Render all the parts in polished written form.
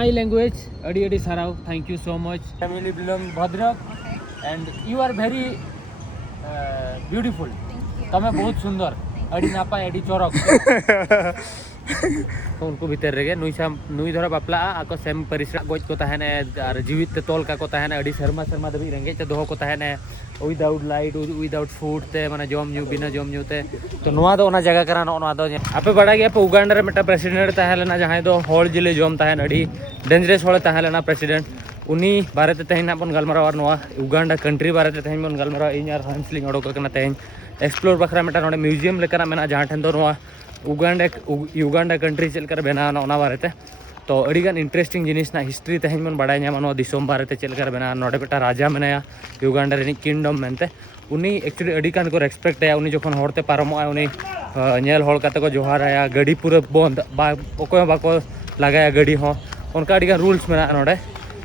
My language, Adi Adi Sarau. Thank you so much. Family belong Bhadrak, and you are very beautiful. Tame बहुत सुंदर. Adi napa Adi चोरक. उनको भीतर रह गए नुई धरा बापला आको सेम परिसरा गोज को तहने और जीवित तोल का को तहने अड़ी शर्मा शर्मा दबी रेंगे च दोहो को तहने विदाउट लाइट विदाउट फूड ते माने जॉम न्यू बिना जॉम न्यू ते तो नुआ दो ओना जगह करा नुआ दो आपे बड़ा गया पे उगांडा रे मेटा प्रेसिडेंट तहलेना जहां दो होल जिले जॉम तहने अड़ी डेंजरस होल तहलेना प्रेसिडेंट उनी बारे ते तहना बन गलमरा और नुआ उगांडा कंट्री बारे ते तहन बन गलमरा इन यार हंसलिंग ओडो कना तहन एक्सप्लोर बखरा मेटा नोडे म्यूजियम लेकना मेना जहां ठन दो नुआ उगांडा कंट्री चलकर बना बारे तो अड़ीगान इंटरेस्टिंग जिनिस ना हिस्ट्री तहन मन बड़ा नामा दिसोम बारे चलकर बना नोडे बेटा राजा मेनाया उगांडा रे किंगडम मेनते उनी एक्चुअली अड़ीगान को रेस्पेक्ट है उनी जोखन होरते पारमोआ उनी नेल होल काते को जोहार आया गाड़ी पूरा बंद बा बाको लगाया गाड़ी हो उनका अड़ीगान रूल्स मेना नोडे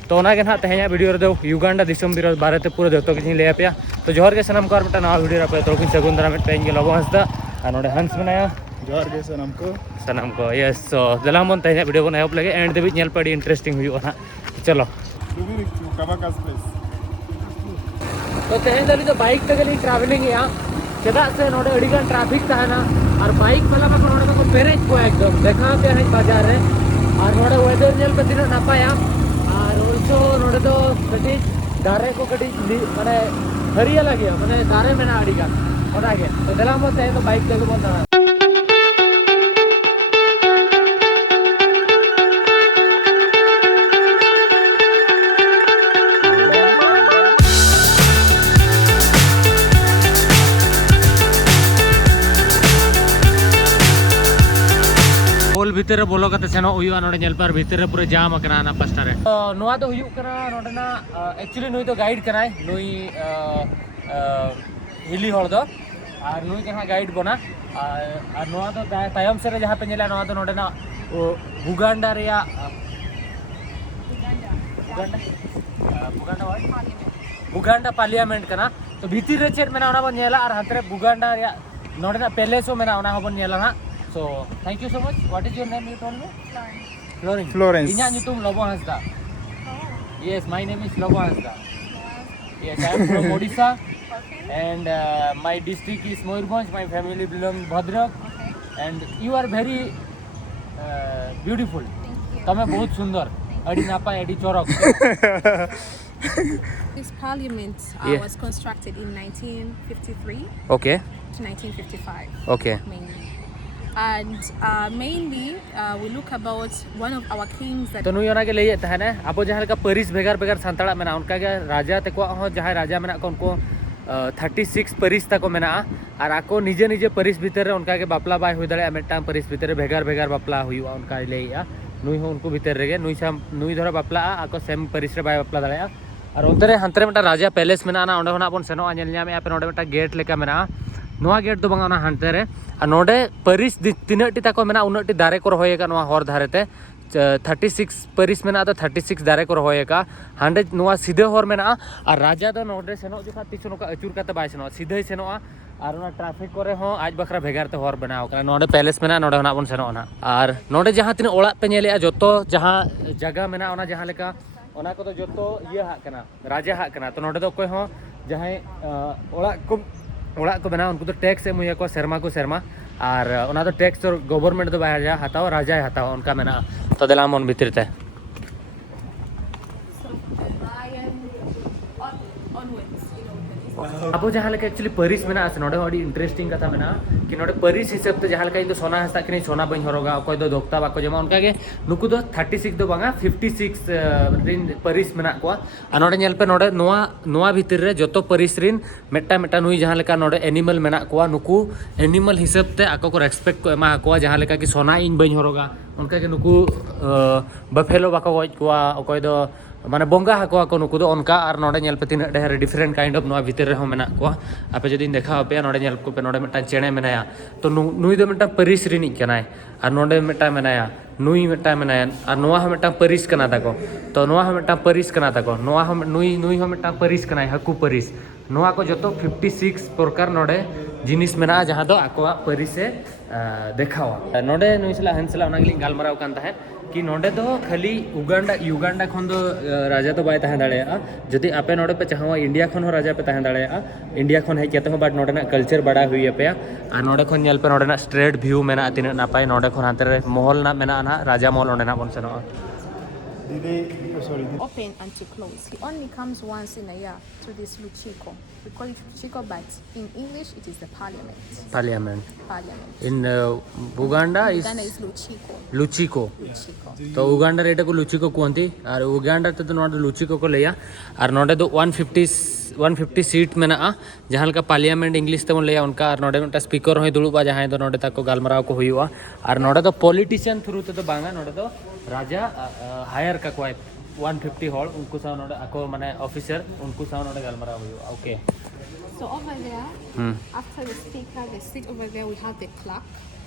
तो ओना के ना तेहें वीडियो रे दो उगांडा दिसोम बिरो बारे ते पूरा जतो किछि ले आपया तो जोहर के सनम कर बेटा नवा वीडियो रे पे तो किन सगुंदरा में पेन के लोगो हंसदा आ नोडे हंस मेनाया जोहार के सनम को यस सो दलाम बन तेहें वीडियो बना लगे एंड देबी नेल पड़ी इंटरेस्टिंग हुई ना चलो तो तेहें दली तो बाइक ते गली ट्रैवलिंग या चदा से नोडे अड़ीगान ट्रैफिक ताहना और बाइक वाला में नोडे को पेरेज को एकदम देखा पे है बाजार रे और नोडे वेदर नेल पे दिन नापाया और ऑल्सो नोडे तो कटी दारे को कटी माने हरिया लगे माने दारे में ना अड़ीगान ओना के तो दलाम बन तेहें तो बाइक ते बन होल भीतर बोलो कते सेनो हुआ नोडे नेल पर भीतर पूरे जाम अकना ना पास्टा रे नोआ तो हुयु कना नोडे ना एक्चुअली नुई तो गाइड कनाय नुई हिली होल दो और नुई कना गाइड बना और नोआ तो तायम से जहां पे नेला नोआ तो नोडे ना उगांडा रिया उगांडा पार्लियामेंट कना तो भीतर रे चेट मेना ओना बन नेला और हतरे उगांडा रिया नोडे ना पैलेस मेना ओना बन नेला ना So, thank you so much. What is your name? You told me? Florence. Inya nyutum Lobo Hasda. Yes, my name is Lobo Hasda. Yes, I am from Odisha. And my district is Moyurbhanj. My family belongs Bhadrak. And you are very beautiful. Tame bahut sundar. Adi napa adi chorok. This parliament was constructed in 1953 Okay. to 1955. Okay. Mainly. And mainly we look about one of our kings that तो नुई ओना के लई तहने अब जहां का परिस भेगार भेगार सांतड़ा मेना उनका के राजा तको हो जहां राजा मेना को उनको 36 परिस तको मेना और आको निजे निजे परिस भीतर उनका के बापला बाय हुई दड़े मेटा परिस भीतर भेगार भेगार बापला हुईवा उनका लईया नुई हो उनको भीतर रेगे नुई धरा बापला आको सेम परिस रे बाय बापला दड़े और उनतरे हंतरे मेटा राजा पैलेस मेना ना ओंडे होना बन सेनो आनेल न्यामे आपे नोडे मेटा गेट लेका मेना नोआ गेट दो बांगा हांते रे और नोडे परिस तीनटी ताको मेना उन्नटी दारे को रहोयेगा नोआ हर धारेते 36 परिस मेना तो 36 दारे को रहोयेगा हांडे नोआ सीधे हर मेना और राजा दो नोडे सेनो जो तीसो नोका अचूर काते बाय सेनो सीधे सेनो और ना ट्रैफिक करे हो आज बखरा भेगार ते हर बनाव करा नोडे पैलेस मेना नोडे होना बन सेनो ना और नोडे जहां तीन ओळा पे नेले जोतो जहां जगह मेना ओना जहां लेका ओना को तो जोतो ये हा कना राजा हा कना तो नोडे दो कोय हो जहां ओड़ा को बना उनको तो टैक्स एम को शर्मा और उना तो टैक्स तो गवर्नमेंट तो बाहर हताओ राजा हताओ उनका मेना तो दिला मन भीतर ते अब जहाँ लेके एक्चुअली परिस मेना आसे नोडे अडी इंटरेस्टिंग कथा मेना कि नोडे परिस हिसाब ते जहाँ लेका इन तो सोना हस्ता कि सोना बन हरोगा कोई दो दोक्ता बाको जमा उनका के नुकु दो 36 दो बांगा 56 रिन परिस मेना को आ नोडे नेल पे नोडे नोआ भीतर रे जतो परिस रिन मेटा मेटा नुई जहाँ लेका नोडे एनिमल मेना को नुकु एनिमल हिसाब ते आको को रेस्पेक्ट को एमा को जहाँ लेका कि सोना इन बन हरोगा उनका के नुकु बफेलो बाको गoj को कोई दो माने बोंगा हाको को नुकु दो उनका और नोडे नेल पे तीन ढेर डिफरेंट काइंड ऑफ नोआ भीतर रे हो मेना को आपे जदी देखा पे नोडे नेल को पे नोडे मेटा चेणे मेनाया तो नुई दो मेटा परिस रिनिक कनाय और नोडे मेटा मेनाया नुई मेटा मेनाया और नोआ हो मेटा परिस कना ताको तो नोआ हो मेटा परिस कना ताको नोआ हो नुई हो मेटा परिस कनाय हाकु परिस नोआ को जतो 56 प्रकार नोडे जिनिस मेना जहां दो आको परिस से देखावा नोडे नुई सला हंसला ओना गलिंग गालमराव कान ताहे कि नोडे दो खाली युगांडा खन दो राजा तो बाय तहन दाड़ेया जदि आपे नोडे पे चाहवा इंडिया खन हो राजा पे तहन दाड़ेया इंडिया खन हेज केते हो बाट नोडे ना कल्चर बड़ा हुई पे आ नोडे खन नेल पे नोडे ना स्ट्रेट व्यू मेना तिना नापाय नोडे खन हाते रे महल ना मेना ना राजा महल नोडे ना बन सेनो Open and to close. He only comes once in a year to this Luchico. We call it Luchico, but in English it is the parliament. Parliament. Parliament. In Uganda is Luchico. Luchico. Luchico. तो Uganda रेटा को लुचिको कहती और Uganda तो नोडे लुचिको को लिया और नोडे तो 150 सीट मेना जहाँ का पार्लियामेंट इंग्लिश तब लिया उनका और नोडे मिट्टा स्पीकर हो दुलुबा जहाँ तो नोडे तक गालमराव को हुआ और नोडे तो पॉलिटिशियन थ्रू तो बांगा नोडे तो राजा हायर का कोई 150 हॉल उनको साव नोडे आको माने ऑफिसर उनको साव नोडे गालमराव हुआ okay So over there, after the speaker, the seat over there, we have the clerk,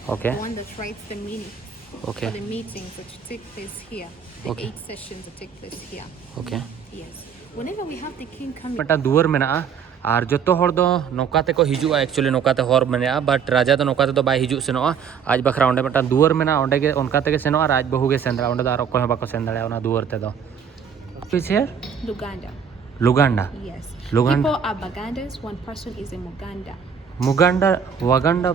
okay the one that writes the minutes okay for the meetings that take place here, the 8 sessions that take place here. Okay Yes. Whenever we have the king coming, मटा दुवर मेना और जो हर दो नौकाते को हिजुआ actually नौकाते हर मेना but राजा तो नौकाते तो bye हिजु सेनोआ आज बखरा ओंडे मटा दुवर मेना ओंडे के उनकाते के सेनोआ आज बहु के सेंदरा ओंडे दार को बाको सेंदरा ओना दुवर ते दो पीछे Luganda. लुगांडा Yes. Luganda. People are Bagandas. One person is a Muganda. मुगांडा वागांडा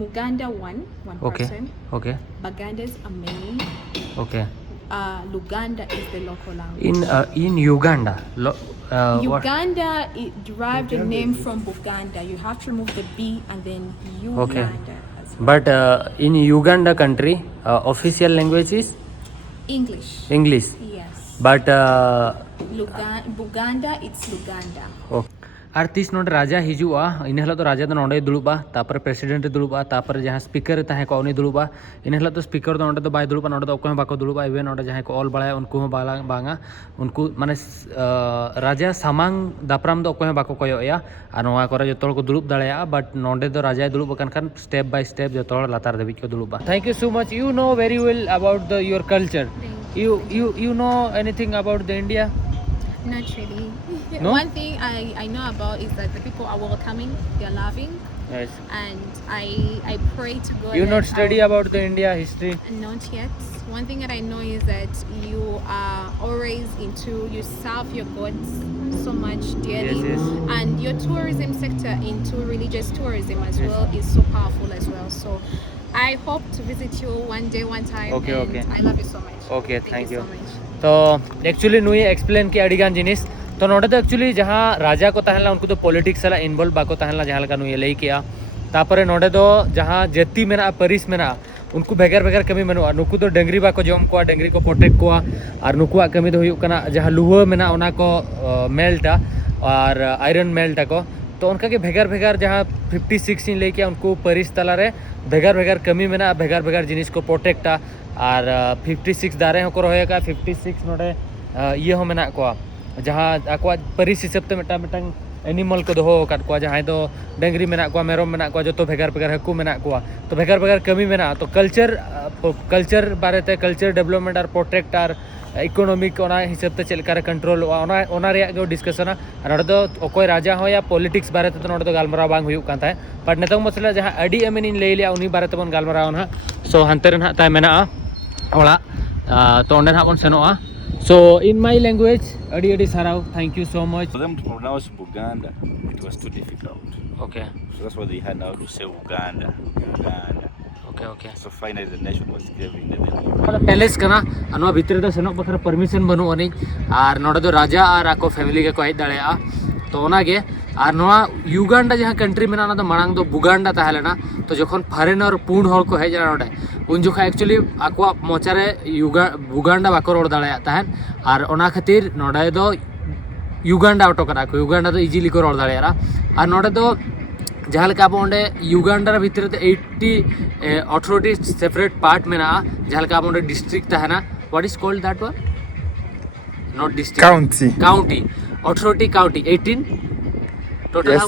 Muganda one okay person. Okay Bagandas are many. Okay Luganda is the local language. in Uganda Uganda it derived the name from Buganda. You have to remove the B and then Uganda. Okay. As well. but in Uganda country official language is English. English Yes. but Buganda it's Luganda. और 30 note राजा हिजुआ इन हला तो राजा तो नोडे दुलुबा तापर president दुलुबा तापर जहाँ speaker तहे को उनी दुलुबा इन हला तो स्पीकर तो नोडे तो बाय दुलुबा नोडे तो कोई बाको दुलुबा इवे नोडे जहाँ को ऑल बड़ाय उनको बांगा उनको माने राजा सामांग दापराम तो कोई बाको कोयोया और नोआ करे जतो को दुलुब दाड़ेया बट नोडे तो राजा दुलुब कान स्टेप बाय स्टेप जतो लातार देबी को दुलुबा thank you so much you know very well about the your culture you know anything about the India? Not really. No? One thing I know about is that the people are welcoming, they're loving, Yes. and I pray to God. You that not study about the India history? Not yet. One thing that I know is that you are always you serve your gods so much dearly, Yes, yes. and your tourism sector into religious tourism as well is so powerful as well. So I hope to visit you one day, one time. Okay, and okay. I love you so much. Okay, thank you. so much. तो actually नुई explain के अड़ीगान जिनिस तो नोडे तो actually जहाँ राजा को तहला उनको तो politics वाला इन्वॉल्व बाको तहला जहाँ लगा नुई लई किया तापरे नोडे दो जहाँ जति मेना परिस मेना उनको भेगर भेगर कमी मेनुआ नुकु तो डंगरी बाको जम को डंगरी को प्रोटेक्ट को और नुकुआ कमी तो हुयुक कना जहाँ लुहा मेना उना को मेल्टा और आयरन मेल्टा को तो उनका के भेगर भेगर जहाँ 56 इन लेके उनको परिस तलारे भेगर भेगर कमी मेना भेगर भेगर जिनिस को प्रोटेक्टा और 56 दारे हो को रहेगा 56 नोडे ये हो मेना को जहाँ आको परिस हिसाब ते मिटा मिटांग एनिमल को दोहो काट को जहाँ तो डंगरी मेना को मेरम मेना को जो तो भेगर भेगर हकू मेना को तो भेगर भेगर कमी मेना तो कल्चर बारे ते कल्चर डेवलपमेंट और प्रोटेक्ट और इकोनॉमिक ओना हिसाब ते चलकर कंट्रोल ओना रे गो डिस्कशन नोडे दो अकोय राजा हो या पॉलिटिक्स बारे ते नोडे दो गालमराव बांग हुयुक कान ताय बट नेतों मसला जहाँ अडी एमेन इन ले लिया उनी बारे ते बन गालमराव ना सो हंते रे ना ताय मेना ओला तो ओंडे ना बन सेनोआ so in my language adi sarau thank you so much For them to pronounce Buganda, it was too difficult. okay So that's why they had now to say Uganda. Uganda. okay So finally the nation was given the name. Palace कना अनवा भीतर दो सेनोक बखरा permission बनु अनि are नोडे दो राजा are आको family के को hedge दाड़ेया तो ओना गे आर नोआ युगांडा जहाँ कंट्री में ना तो मांग दो बुगांडा तहलेना तो जखन फरेनर पूर्ण हॉल को हेज नोडे उन जोखा एक्चुअली आको मोचारे बुगांडा बाको रोड दाड़ेया तहन आर ओना खातिर नोडे दो युगांडा ऑटो करा को युगांडा तो इजीली को रोड दाड़ेया आर नोडे दो जहाँ लेका आप ओंडे युगांडा भीतर ते 18 सेपरेट पार्ट में ना जहाँ लेका आप ओंडे डिस्ट्रिक्ट तहना what is called that one not district county 18 county 18 total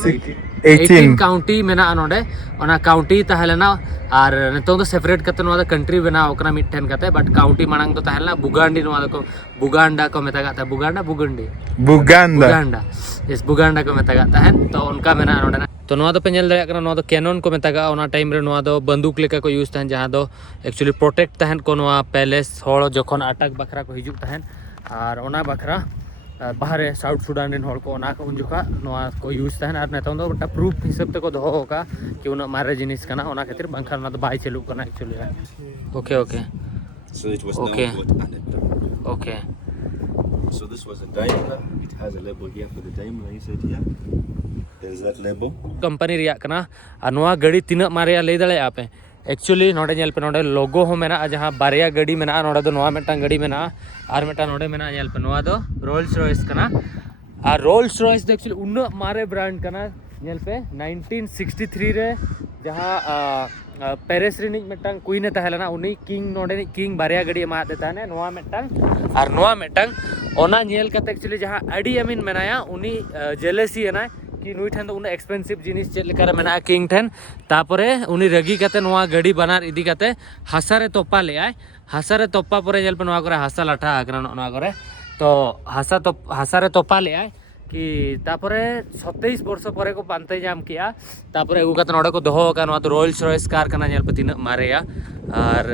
Yes, 18 county मेना नोडे ओना काउंटी तहलेना और नितों तो सेपरेट करते नोआ द कंट्री बना ओकना मिटन करते बट काउंटी मांग तो तहलेना बुगांडी नोआ को बुगांडा को मेता गाता बुगांडा बुगंडी Buganda. बुगांडा इस बुगांडा को मेता गाता है तो उनका मेना नोडे तो नोआ दो पे नेल दाड़े कना नोआ दो कैनन को मेतागा ओना टाइम रे नोआ दो बंदूक लेका को यूज तहन जहां दो एक्चुअली प्रोटेक्ट तहन को नोआ पैलेस होड़ जखन अटैक बखरा को हिजुक तहन और ओना बखरा बाहरे साउथ सुडान रेन होड़ को ओना को उन जोखा नोआ को यूज तहन और नेतों दो बटा प्रूफ हिसाब ते को दोहो का कि उना मारे जिनिस कना ओना खातिर बंखान ओना दो बाय चलू कना actually okay okay So it was Okay. now called Annetta. Okay So this was a Daimler. It has a label here for the Daimler inside here. There's that label. Company रिया कना और नोआ गाड़ी तीना मारे ले दाड़े आपे एक्चुअली नोडे नेल पे नोडे लोगो हो मेना जहां बारिया गाड़ी मेना नोडे दो नोआ मेटा गाड़ी मेना और मेटा नोडे मेना नेल पे नोआ दो रोल्स रॉयस कना और रोल्स रॉयस दो एक्चुअली उन्ना मारे ब्रांड कना नेल पे 1963 रे जहां पेरिस रे मेटांग क्वीन तहलेना उनी किंग नोडे किंग बारिया गाड़ी मा देता है नोआ मेटांग और नोआ मेटांग ओना नेल कते एक्चुअली जहां अडी अमीन मेनाया उनी जेलेसी है ना कि नुई ठन उन एक्सपेंसिव जिनिस चेक लेकर मेना किंग ठन तापरे उनी रगी कते नोआ गाड़ी बनार इदी कते हासारे तोपा ले आय हासारे तोपा परे जेल पे नोआ करे हासा लाठा आकरा नोआ करे तो हासारे तोपा ले आय कि तापरे 27 वर्ष परे को पांते जाम किया तापरे अगु कते नोडे को दोहो का नोआ तो रॉयल्स रॉयस कार कना जेल पे तीना मारेया और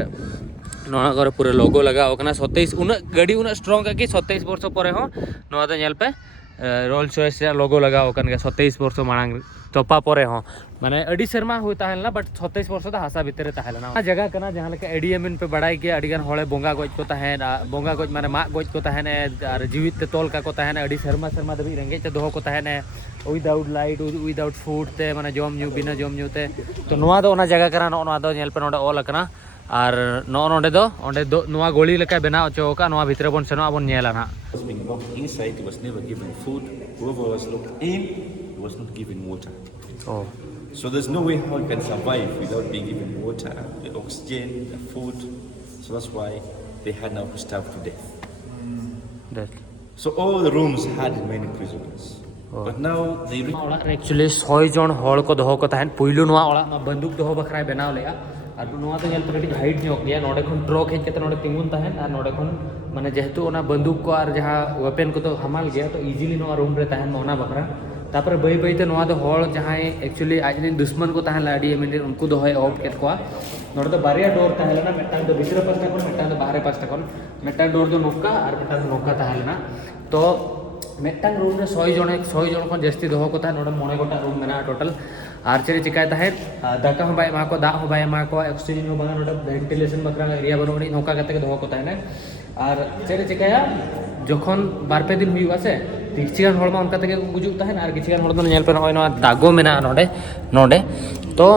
नोआ करे पूरे लोगो लगाओ कना 27 उन गाड़ी उन स्ट्रांग का कि 27 वर्ष परे हो नोआ तो जेल पे रोल्स रॉयस लोगो लगाओ कन 27 वर्ष मांग तोपा परे हो माने अडी शर्मा हुई ताहलना बट 26 वर्ष हासा भितरे ताहलना जगह कना जहां लेके एडीएमएन पे बड़ाई के अडिगान होळे बोंगा गोज को ताहेन बोंगा गोज माने मा गोज को ताहेन और जीवित ते तोल का को ताहेन अडी शर्मा दबी रेंगे ते दोहो को ताहेन विदाउट लाइट विदाउट फूड ते माने जम न्यू बिना जम न्यू ते तो नोआ दो ओना जगह कना नोआ दो नेल पे नोडे ऑल कना और नोडे दो नोआ गोली लेका बना ओचो का नोआ भितरे बन सेनो आबन नेला ना Was being locked inside. It was never given food. Whoever was locked in was not given water. Oh So there's no way how you can survive without being given water, the oxygen, the food. So that's why they had now to starve to death. देख So all the rooms had many prisoners. Oh. But now they actually 100 जन होड़ को दोहो को ताहेन पुइलु नोआ ओड़ा मा बंदूक दोहो बखराय बनाव लेया और नोआ तो नेल पे कटी हाइट न्योक गया नोडे खन ट्रक हेज केते नोडे तिंगुन ताहेन और नोडे खन माने जेहेतु ओना बंदूक को और जहां वेपन को तो हमाल गया तो इजीली नोआ रूम रे ताहेन ओना बखरा तापर बई बई ते नोआ दो होड़ जहां एक्चुअली आजनी दुश्मन को ताहेन लाडी एमिन उनको दोहो ऑफ केत को नोडे तो बारिया डोर ताहेलना मेटांग दो भीतर पास्ता कोन मेटांग दो बाहरे पास्ता कोन मेटांग डोर दो नोका और मेटांग नोका ताहेलना तो मेटांग रूम रे 100 जन को जस्ती दोहो को ताहेन नोडे मोने गोटा रूम मेना टोटल और चेरे चिकाय ताहेन दाका हो बाय मा को दा हो बाय मा को ऑक्सीजन हो बागा नोडे वेंटिलेशन बकरा एरिया बनोनी नोका कते के दोहो को ताहेन और चेरे चिकाया जखन बार पे दिन हुई से किछिगान होड़ मा उनका तके गुजुक ताहेन और किछिगान होड़ दो नेल पे नोय दागो मेना नोडे तो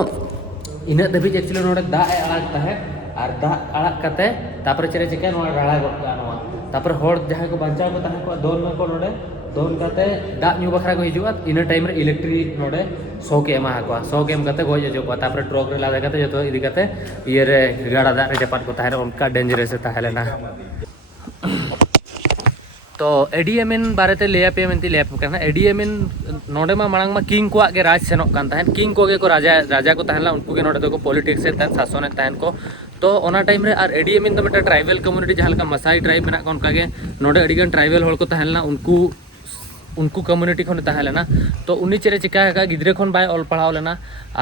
इना दबी एक्चुअली नोडे दा ए आड़ाग ताहेन और दा आड़ाग कते तापर चेरे चिकाय नोडे राड़ा गट का नोआ तापर होड़ जहां को बंचाव को ताहेन को दोन में को नोडे दोन कते दा न्यू बखरा को हिजुआ इन टाइम रे इलेक्ट्रिक नोडे 100 के एमा को 100 के एम कते गोज जो को तापर ट्रक रे लादा कते जतो इदी कते ये रे गाड़ा दा रे जपान को ताहेन उनका डेंजरस ताहेलेना तो एडीएमएन बारेते लेयापे मेंती लेयाप करना एडीएमएन नोडे मा मांग मा किंग को आगे राज सेनोक कान ताहेन किंग को गे को राजा को ताहेला उनको के नोडे तो को पॉलिटिक्स से ताहेन शासन ताहेन को तो ओना टाइम रे और एडीएमएन तो मेटा ट्राइबल कम्युनिटी जहां लका मसाई ट्राइब मेना को उनका गे नोडे अडिगन ट्राइबल होड़ को ताहेलना उनको कम्युनिटी खन ताहेलेना तो उनी चेरे चिका का गिद्रे खन बाय ऑल पढ़ाव लेना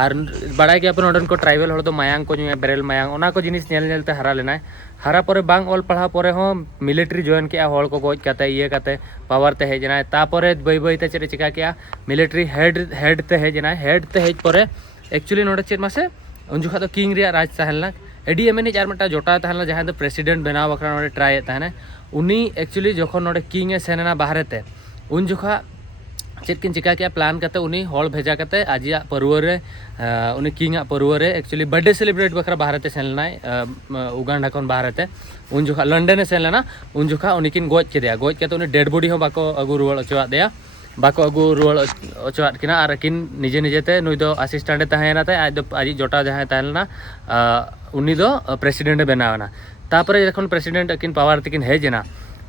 और बड़ाई के अपन नोडन को ट्राइबल होड़ तो मायांग को न्यू बेरेल मायांग ओना को जिनिस नेल नेलते हरा लेना हरा परे बांग ऑल पढ़ा परे हो मिलिट्री जॉइन किया होड़ को गोज काते ये काते पावर ते हेजना तापरे बई बई ते चेरे चिका किया मिलिट्री हेड ते हेजना हेड ते हेज परे एक्चुअली नोडे चेर मासे उन जुखा तो किंग रिया राज ताहेलना एडीएमएन जार मटा जोटा ताहेलना जहां दो प्रेसिडेंट बनाव बकरा नोडे ट्राई ताहेने उनी एक्चुअली जखन नोडे किंग ए सेना बाहरे ते उन जुखा चेक किन चिका किया प्लान करते उनी होड़ भेजा करते आजिया परवरे उनी किंग परवरे एक्चुअली बर्थडे सेलिब्रेट बखरा बाहरते सेनना उगांडा खन बाहरते उन जुखा लंडन सेन लेना उन जुखा उनी किन गोज केदिया गोज केते उनी डेड बॉडी हो बाको अगु रुवाड़ अचवा देया बाको अगु रुवाड़ अचवा किना आर किन निजे निजेते नुई दो असिस्टेंट ताहेना ते आज जोटा जहां ताहेलना उनी दो प्रेसिडेंट बनावना तापरे जखन प्रेसिडेंट किन पावर तिकिन हेजना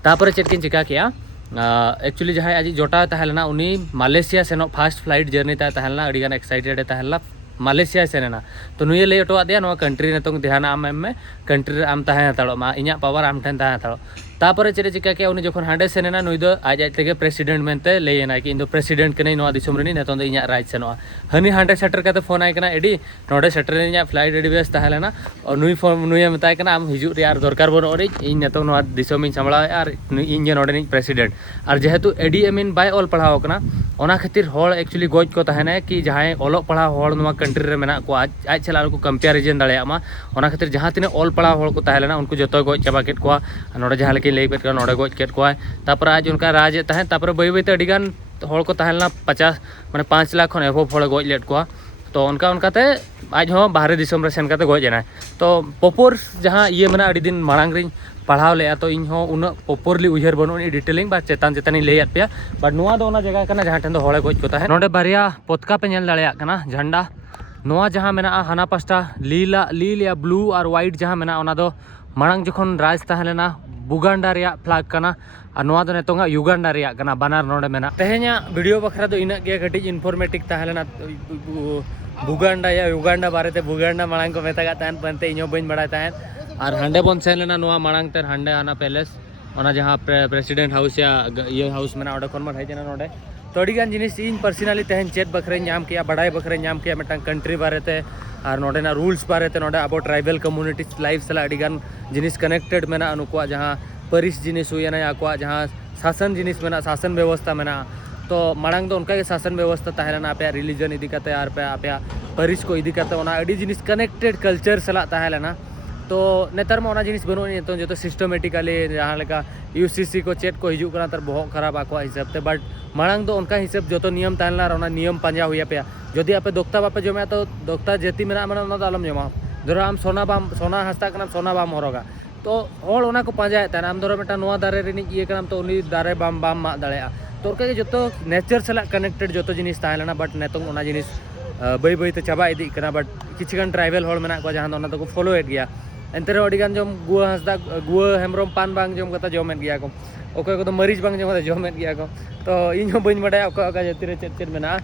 तापरे चेक किन चिका किया एक्चुअली जहां आज जोटा ताहेलना उनी मालयेशिया सेनो first flight journey ताहेलना अडिगान excited ताहेलना Malaysia सेना तो नुये ले अटवा दिया नो कंट्री ने तो ध्यान आम एम में कंट्री आम ताहे हताड़ो मा इन्या पावर आम ठेन ताहे हताड़ो तापर चेरे चिका के उनी जखन हांडे सेनेना नुई दो आज तेगे प्रेसिडेंट मेनते लेना कि इन दो प्रेसिडेंट कने नोआ दिसोम रनी नेतों दो इᱧᱟᱜ राज सेनोआ हनी हांडे सेटर काते फोन आय कना एडी नोडे सेटर इᱧᱟᱜ फ्लाइट रेडी बेस ताहेलेना और नुई फोन नुई मताय कना आम हिजु रे आर दरकार बनो ओरे इन नेतों नोआ दिसोम इन संभला आर इन जे नोडे नि प्रेसिडेंट आर जेहेतु एडी एमिन बाय ऑल पढ़ाव कना ओना खातिर होड़ एक्चुअली गोज को ताहेना कि जहां ओलो पढ़ाव होड़ नोआ कंट्री रे मेना को आज चला को कंपेरिजन दाड़ेया मा ओना खातिर जहां तिने ऑल पढ़ाव होड़ को ताहेलेना उनको जतो गोज चाबा केट को नोडे जहां लेके लेई पेट का नोडे गोज केट को तापर आज उनका राज ताहें तापर बई बई ते अडिगान होड़ को ताहेलना 50 माने 5 लाख खन एभो होड़ गोज लेट को तो उनका उनकाते आज हो बाहरे दिसोम रे सेन काते गोज एना तो पोपोर जहां ये मेना अडी दिन मांग रे पढ़ाव ले तो इन हो उन पोपोरली उहर बनो डिटेलिंग बा चेतान चेतानी लेयात पे बट नुआ दो ओना जगह कना जहां ठन दो होड़े गोज को ताहे नोडे बारिया पतका पे नेल दाड़ेया कना झंडा नोआ जहां मेना हाना पास्टा लील या ब्लू और व्हाइट जहां मेना ओना दो मांग जखन राज ताहेलेना बुगांडा रिया फ्लैग कना और नोआ दो नेतोंगा युगांडा रिया कना बानार नोडे मेना तेहे냐 वीडियो बखरा दो इना गे गटी इनफॉर्मेटिव ताहेलेना बुगांडा या युगांडा बारेते बुगांडा मांग को मेतागा ताहन पंते इñो बइन बड़ाय ताहन और हांडे बन सेन लेना नोआ मांग ते हांडे आना पैलेस ओना जहां प्रेसिडेंट हाउस या ये हाउस मेना ओडे कोन मा हेजना नोडे तो अडिगान जिनिस इन पर्सनली तेहन चेत बखरे नाम किया बड़ाई बखरे नाम किया मेटा कंट्री बारेते और नोडेना रूल्स बारेते नोडे अब ट्राइबल कम्युनिटी लाइफ सला अडिगान जिनिस कनेक्टेड मेना अनुकुआ जहां परिस जिनिस हुयना आकुआ जहां शासन जिनिस मेना शासन व्यवस्था मेना तो मांग दो उनका के शासन व्यवस्था ताहेना आपे रिलीजन इदी काते आर पे आपे परिस को इदी काते ओना अडी जिनिस कनेक्टेड कल्चर सला ताहेना तो नेतार में ओना जिनिस बनो तो जो सिस्टमेटिकली जहां लेका यूसीसी को चेट को हिजू कना तर बहुत खराब आको हिसाब ते बट मांग दो उनका हिसाब जो नियम ताहेना ओना नियम पांजा हुई पे जदि आपे दोक्ता बापे जमे तो दोक्ता जाति मेना माने ओना आलम जमा धरो आम सोना हस्ता कना सोना बाम हरोगा तो होड़ ओना को पांजाय ताना आम धरो मेटा नोआ दारे रिनी ये कनाम तो उनी दारे बाम मा दाड़ेया तो उनका के जो नेचर सला कनेक्टेड जो जिनिस ताहेना बट नेतों ओना जिनिस बई बई ते चाबा इदी कना बट किछगान ट्राइबल होड़ मेना को जहां ओना तो फॉलो एड गया एंते अडिगान जम गुआ हंसदा गुआ हेमरम पान बांग जम कता जमेद गया को ओके को तो मरीज बांग जम कता जमेद गया को तो इन हो बइन बडाय ओका ओका जति रे चेत मेना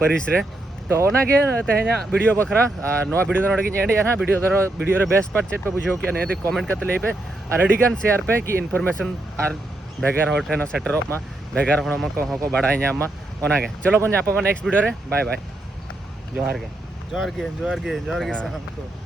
परिस रे तो ओना के तेहे냐 वीडियो बखरा नोआ वीडियो नोडे गिन एंडी ना वीडियो रे बेस्ट पार्ट चेत पे बुझो कि ने कमेंट कते ले पे और अडिगान शेयर पे कि इन्फॉर्मेशन और भेगार होड़ ठेनो सेटर मा भेगार होड़मा को बाडाय नाम मा ओना के चलो बन जापा नेक्स्ट वीडियो रे बाय बाय जोहार के जोहार गे साहब को